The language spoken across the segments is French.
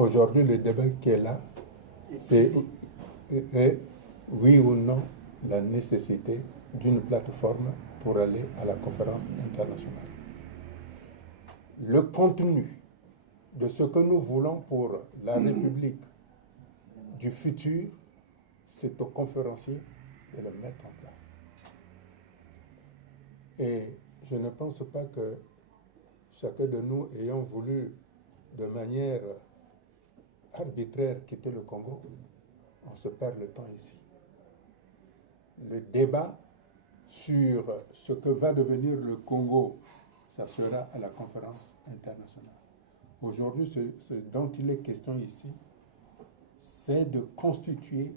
aujourd'hui, le débat qui est là, c'est oui ou non la nécessité d'une plateforme pour aller à la conférence internationale. Le contenu de ce que nous voulons pour la République du futur, c'est aux conférenciers de le mettre en place. Et je ne pense pas que chacun de nous ayant voulu de manière arbitraire quitter le Congo, on se perd le temps ici. Le débat sur ce que va devenir le Congo, ça sera à la conférence internationale. Aujourd'hui, ce dont il est question ici, c'est de constituer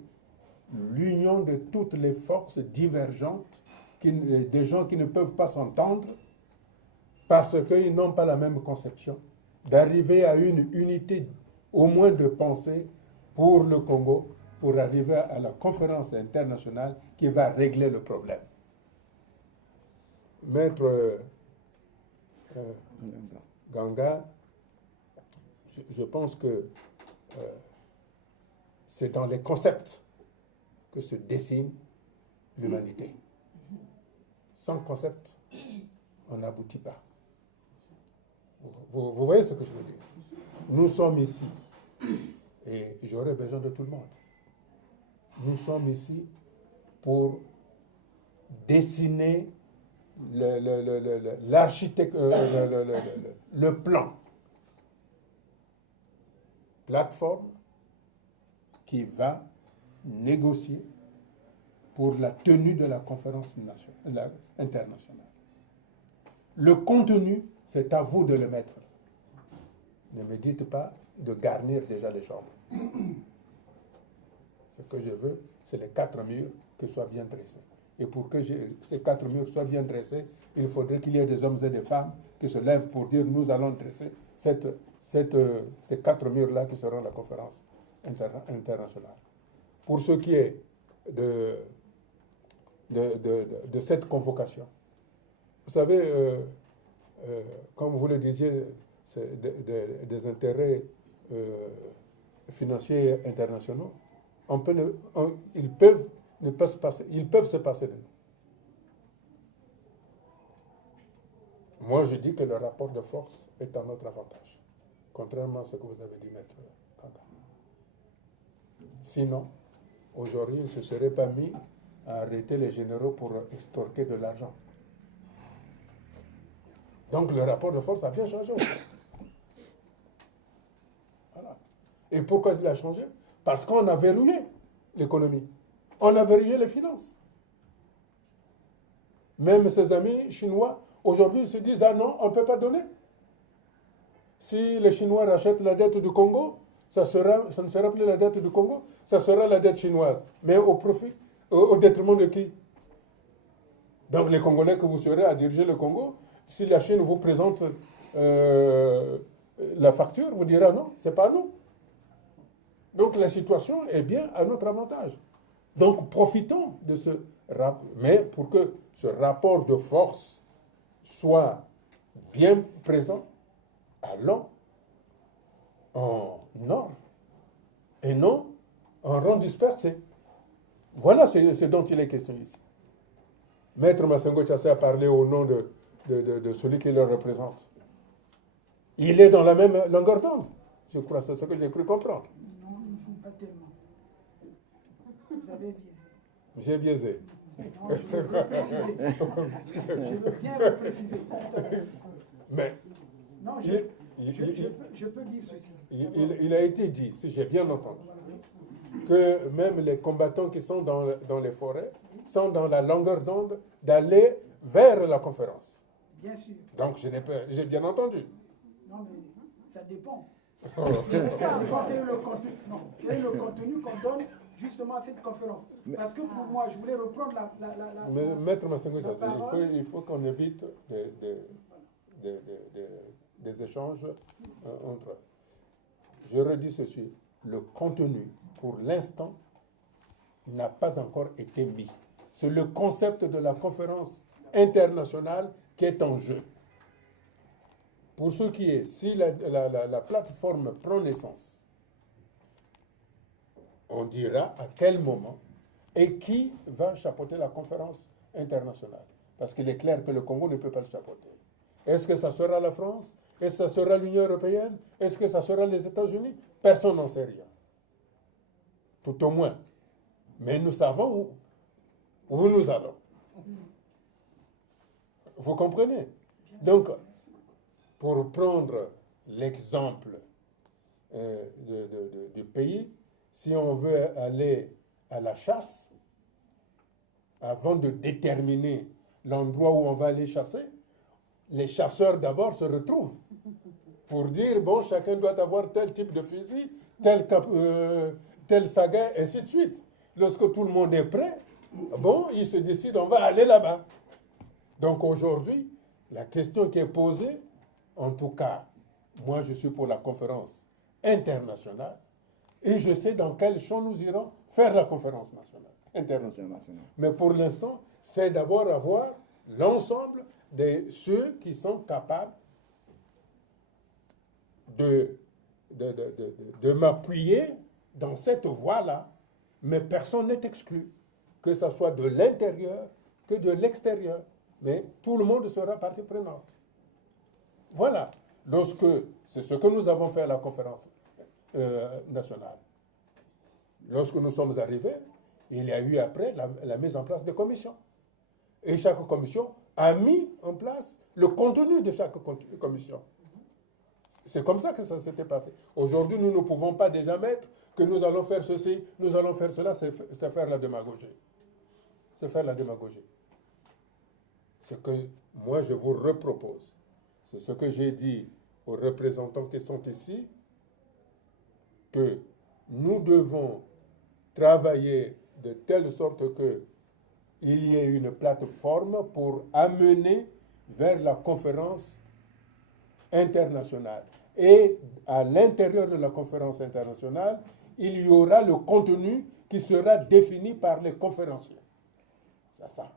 l'union de toutes les forces divergentes, des gens qui ne peuvent pas s'entendre parce qu'ils n'ont pas la même conception, d'arriver à une unité au moins de pensée pour le Congo, pour arriver à la conférence internationale qui va régler le problème. Maître Ganga, je pense que c'est dans les concepts que se dessine l'humanité. Sans concept, on n'aboutit pas. Vous voyez ce que je veux dire? Nous sommes ici, et j'aurais besoin de tout le monde. Nous sommes ici pour dessiner l'architecture, le plan, plateforme qui va négocier pour la tenue de la conférence internationale. Le contenu, c'est à vous de le mettre. Ne me dites pas de garnir déjà les chambres. Ce que je veux, c'est les 4 murs qui soient bien dressés. Et pour que ces 4 murs soient bien dressés, il faudrait qu'il y ait des hommes et des femmes qui se lèvent pour dire nous allons dresser ces 4 murs-là qui seront la conférence internationale. Pour ce qui est de cette convocation, vous savez, comme vous le disiez, c'est des intérêts financiers internationaux. Ils peuvent se passer de nous. Moi, je dis que le rapport de force est en notre avantage, contrairement à ce que vous avez dit, Maître Kanga. Sinon, aujourd'hui, il ne se serait pas mis à arrêter les généraux pour extorquer de l'argent. Donc, le rapport de force a bien changé aussi. Voilà. Et pourquoi il a changé? Parce qu'on a verrouillé l'économie. On a verrouillé les finances. Même ses amis chinois, aujourd'hui, se disent « Ah non, on ne peut pas donner. » Si les Chinois rachètent la dette du Congo, ça ne sera plus la dette du Congo, ça sera la dette chinoise. Mais au détriment de qui? Donc les Congolais que vous serez à diriger le Congo, si la Chine vous présente la facture, vous direz non, ce n'est pas nous. Donc la situation est bien à notre avantage. Donc profitons de ce rapport. Mais pour que ce rapport de force soit bien présent, allons en ordre et non en rang dispersé. Voilà ce dont il est question ici. Maître Massengo Tchassé a parlé au nom de celui qui le représente. Il est dans la même longueur d'onde. Je crois, c'est ce que j'ai cru comprendre. Non, pas tellement. Vous avez biaisé. J'ai biaisé. Non, je veux préciser. Je veux bien le préciser. Mais non, je peux dire ceci. Il a été dit, si j'ai bien entendu, que même les combattants qui sont dans les forêts sont dans la longueur d'onde d'aller vers la conférence. Bien sûr. Donc j'ai bien entendu. Non, mais ça dépend. Quel est le contenu qu'on donne justement à cette conférence? Parce que pour moi, je voulais reprendre Mais, Maître Massengo, il faut qu'on évite des échanges entre... Je redis ceci, le contenu, pour l'instant, n'a pas encore été mis. C'est le concept de la conférence internationale qui est en jeu. Pour ce qui est, si la plateforme prend naissance on dira à quel moment et qui va chapeauter la conférence internationale. Parce qu'il est clair que le Congo ne peut pas le chapeauter. Est-ce que ça sera la France? Est-ce que ça sera l'Union européenne? Est-ce que ça sera les États-Unis? Personne n'en sait rien. Tout au moins. Mais nous savons où nous allons. Vous comprenez? Donc, pour prendre l'exemple du pays, si on veut aller à la chasse, avant de déterminer l'endroit où on va aller chasser, les chasseurs d'abord se retrouvent pour dire, bon, chacun doit avoir tel type de fusil, tel saga, ainsi de suite. Lorsque tout le monde est prêt, bon, ils se décident, on va aller là-bas. Donc aujourd'hui, la question qui est posée, en tout cas, moi je suis pour la conférence internationale et je sais dans quel champ nous irons faire la conférence internationale. Mais pour l'instant, c'est d'abord avoir l'ensemble de ceux qui sont capables de m'appuyer dans cette voie-là, mais personne n'est exclu, que ce soit de l'intérieur que de l'extérieur. Mais tout le monde sera partie prenante. Voilà. C'est ce que nous avons fait à la conférence nationale. Lorsque nous sommes arrivés, il y a eu après la mise en place des commissions. Et chaque commission a mis en place le contenu de chaque commission. C'est comme ça que ça s'était passé. Aujourd'hui, nous ne pouvons pas déjà mettre que nous allons faire ceci, nous allons faire cela, c'est faire la démagogie. C'est faire la démagogie. Ce que moi je vous repropose, c'est ce que j'ai dit aux représentants qui sont ici, que nous devons travailler de telle sorte qu'il y ait une plateforme pour amener vers la conférence internationale. Et à l'intérieur de la conférence internationale, il y aura le contenu qui sera défini par les conférenciers. C'est ça.